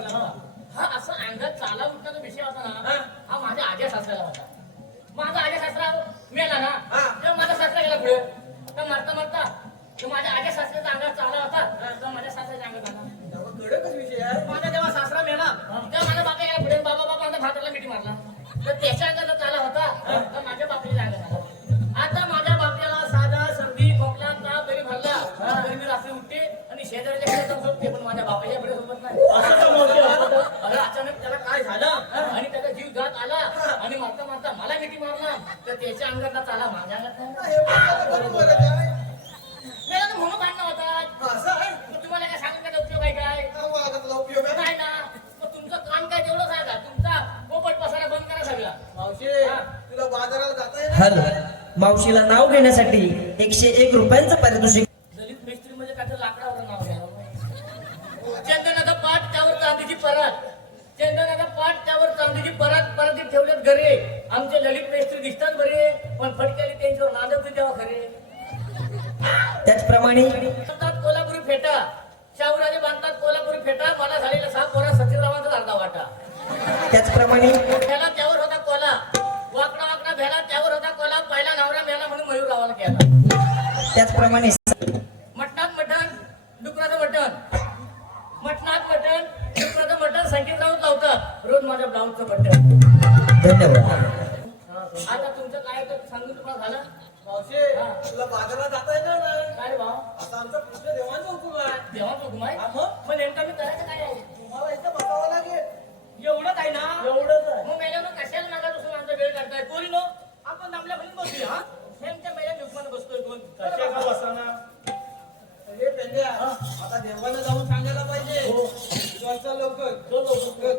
हा असं अंगात चाला उठण्याचा विषय होता ना हा माझ्या आज्या सासऱ्याला होता माझा आज्या सासरा मेला ना तेव्हा माझा सासरा गेला पुढे तर मारता मारता तर माझ्या आज्या सासऱ्याचा अंगात चाला होता तर माझ्या सासऱ्याच्या अंगात आला तेव्हा कडकच विषय आहे. माझा जेव्हा सासरा मेला तेव्हा माझ्या बापा गेला पुढे बाबा बाबा माझ्या भाताला मिठी मारला तर त्याच्या अंगात चाला होता तर माझ्या बापाच्या अंगात आला आता माझ्या बापल्याला साधा सर्दी खोकला ताप जरी भरला तरी मी रात्री उठते आणि शेजारच्या घरी जाऊन झोपते पण माझ्या बापाच्या घरी झोपत नाही अरे अचानक त्याला काय झालं आणि त्याचा जीव जात आला आणि मारता मारता मला मिठी मारला तर त्याच्या अंगातला चाला माझ्या अंगात नाही. हे पण आता बरोबरच आहे. मेला तर म्हणून भांडणं होतात असं आहे. मग तुम्हाला काय सांगून काय उपयोग आहे काय हा, मग आता तुला उपयोग आहे. नाही ना मग तुमचं काम काय तेवढं सांगा तुमचा पोपट पसारा बंद करा सगळा मावशी तुला बाजाराला जाता येईल हर मावशीला नाव घेण्यासाठी 101 रुपयांचं पारितोषिक. दलित मिस्त्री म्हणजे काय तर लाकडावर नाव घ्यावं चंदनाचा पाठ त्यावर चांदीची परात चंदनाचा पाठ त्यावर चांदीची परातीत ठेवल्यात घरे आमचे ललित मेस्त्री दिसतात बरे पण फटक्याली त्यांच्यावर नांदवते तेव्हा खरे त्याचप्रमाणे बांधतात कोल्हापुरी फेटा शाहूराजे बांधतात कोल्हापुरी फेटा मला झालेला 6 पोरा सचिवरावांचा अर्धा वाटा त्याचप्रमाणे भेला त्यावर होता कोला वाकडा वाकडा भेला त्यावर होता कोला पहिला नवरा मेला म्हणून मयूररावाला केला त्याचप्रमाणे त्याप्रमाणे मटणात मटण डुकराचं मटण मटणात मटण डुकराचं मटण संकेत राऊत लावतात रोज माझ्या ब्लाऊजचं बटन. धन्यवाद. आता तुमचं काय तर सांगून तुम्हाला झालं मावशे तुला बाजारात जाता येणार नाही. काय भाव आता आमचा कृष्ण देवांचा हुकूम आहे. देवाचं हुकूम आहे हा मग मग नेमका मी करायचं काय आहे तुम्हाला इथं बसावं लागेल. एवढंच आहे ना एवढंच आहे. मग मेल्यानं कशाला नागा बसून आमचा वेळ काढताय पोरी नो आपण आपल्या बहीण बसूया हा हेमच्या मेल्या झुकमान बसतोय दोन कशा का बसाना? अरे पेंड्या, आता देवाला जाऊन सांगायला पाहिजे. चल चल लवकर. चल लवकर.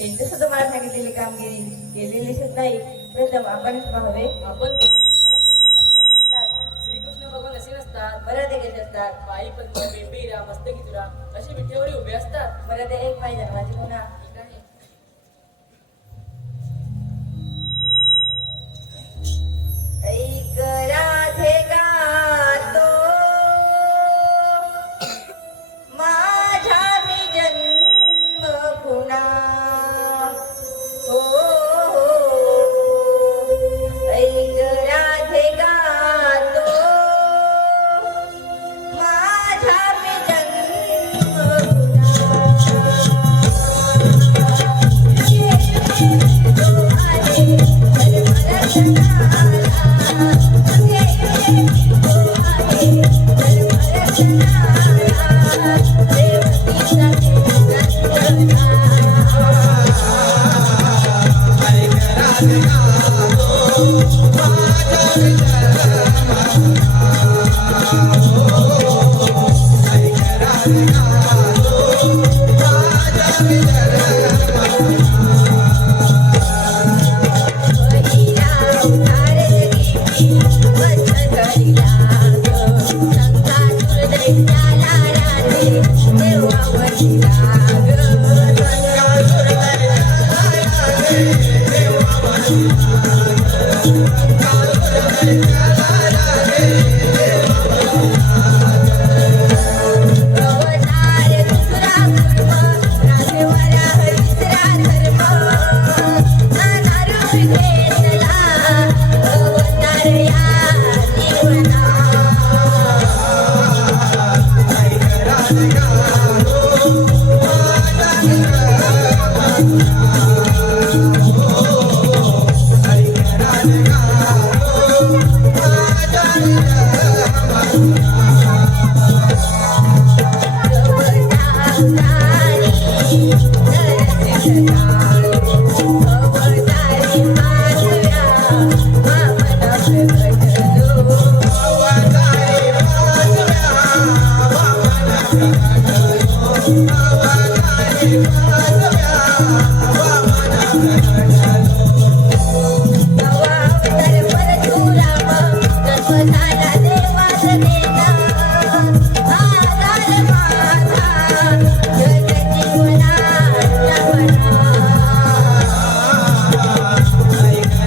एकदा सुद्धा मला सांगितलेली कामगिरी केलेली दिसत नाही. प्रथम आपणच पाहावे. आपण मला श्रीकृष्ण भगवान म्हणतात. श्रीकृष्ण भगवान असे नसतात. बरं ते कसे असतात. पायी पद्म बेंबीरा मस्तकी तुरा असे विठेवरी उभे असतात. बरं ते एक पाय जन्माची पुन्हा ठीक आहे. ऐक राधे गातो माझा मी जन्म पुन्हा हो ऐक राधे गातो माझा मी जन्म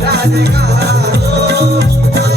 राधे गातो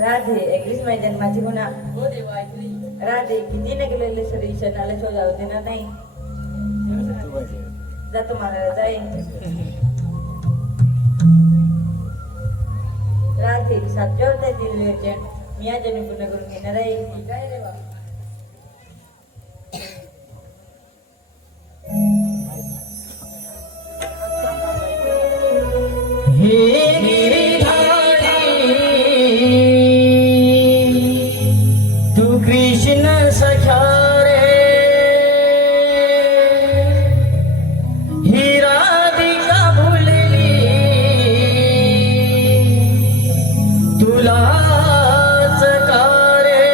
राधे एकलीच मैदान माझी गुन्हा हो देवा ऐकली राधे किती न गेलेले शरीर क्षणाला शोधावं देणार नाही जातो मला जाईन राधे सातव्या होत्यातील निर्जन मी या जन्म पूर्ण करून घेणार आहे ठीक आहे देवा हे गिरिधारी तू कृष्ण सखा रे ही राधिका भुलली तुलाच का रे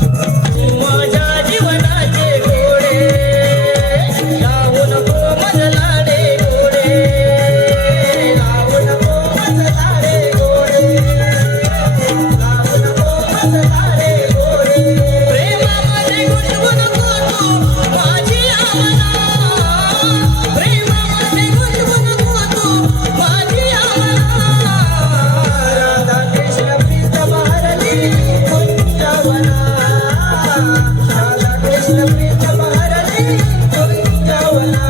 माझ्या जीवनाचे घोडे लावू नको मजलाडे घोडे लावू नको मजलाडे घोडे लावू नको मजलाडे घोडे प्रेमामध्ये गुणगुण तू माझी आमना प्रेमामध्ये गुणगुण तू माझी आमना राधा कृष्ण प्रीत भारली कुंजवना राधा कृष्ण प्रीत भारली कुंजवना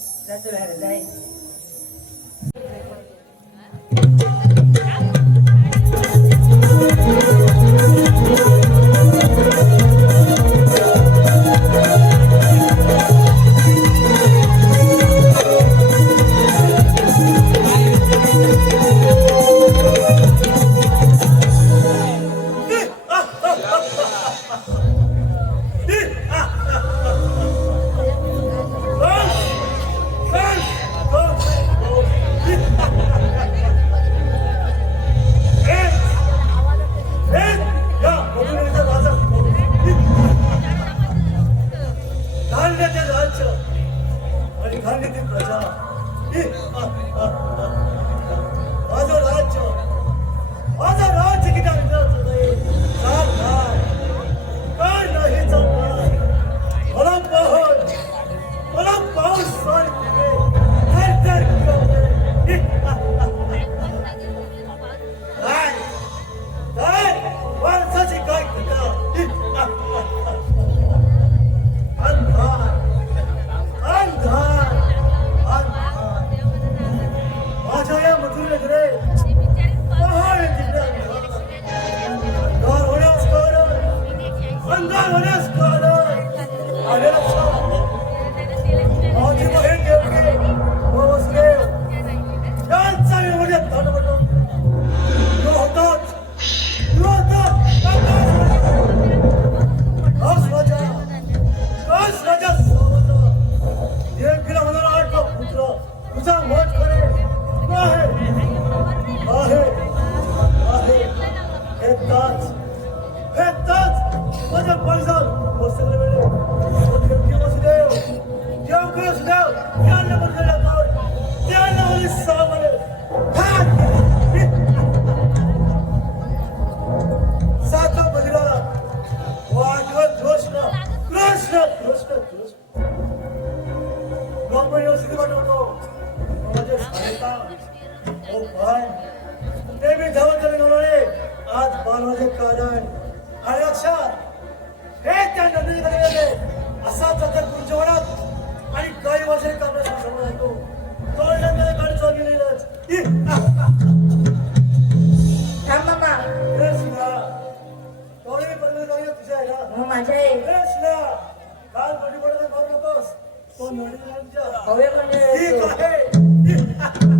जातो बाहेर जाय धान्याचे राज्य आणि धान्याची प्रजा माझं राज्य किती अंतराचं नाही काय नाही चालणार मला पाऊस काय माणसाची काय माझ्या या मधुर नगरे पहाड तिकडे अंधार होण्यास कारण आले लक्षात माझी बहीण देवगी वसुदेव त्यांचा विरोधात धडपडून राजा देवकीला होणारा 8 लाख पुत्र तुझा मत करे हे ताज माझ्या पैशात बसले वेळे देवकी वसुदेव त्यांना बनलेला कर त्यांना मला सावले साता बजरा वाटवत कृष्ण गॉर्मेंट युनिव्हर्सिटी पाठवतो माझे सहायता ओ भाई ते मी धावत होणे आज 12 वाजे कारण आणि लक्षात हे त्या नदीकडे गेले असा जातात कुंजवनात आणि काही वाजे कामाला समोर येतो तो गाडी चालली नाहीच थांब मामा कृष्णा थोडी परमेश्वर तुझ्या आहे ना मग माझ्या आहे कृष्णा काल बडी पडत मारू नकोस तो नडी हवे म्हणजे ठीक आहे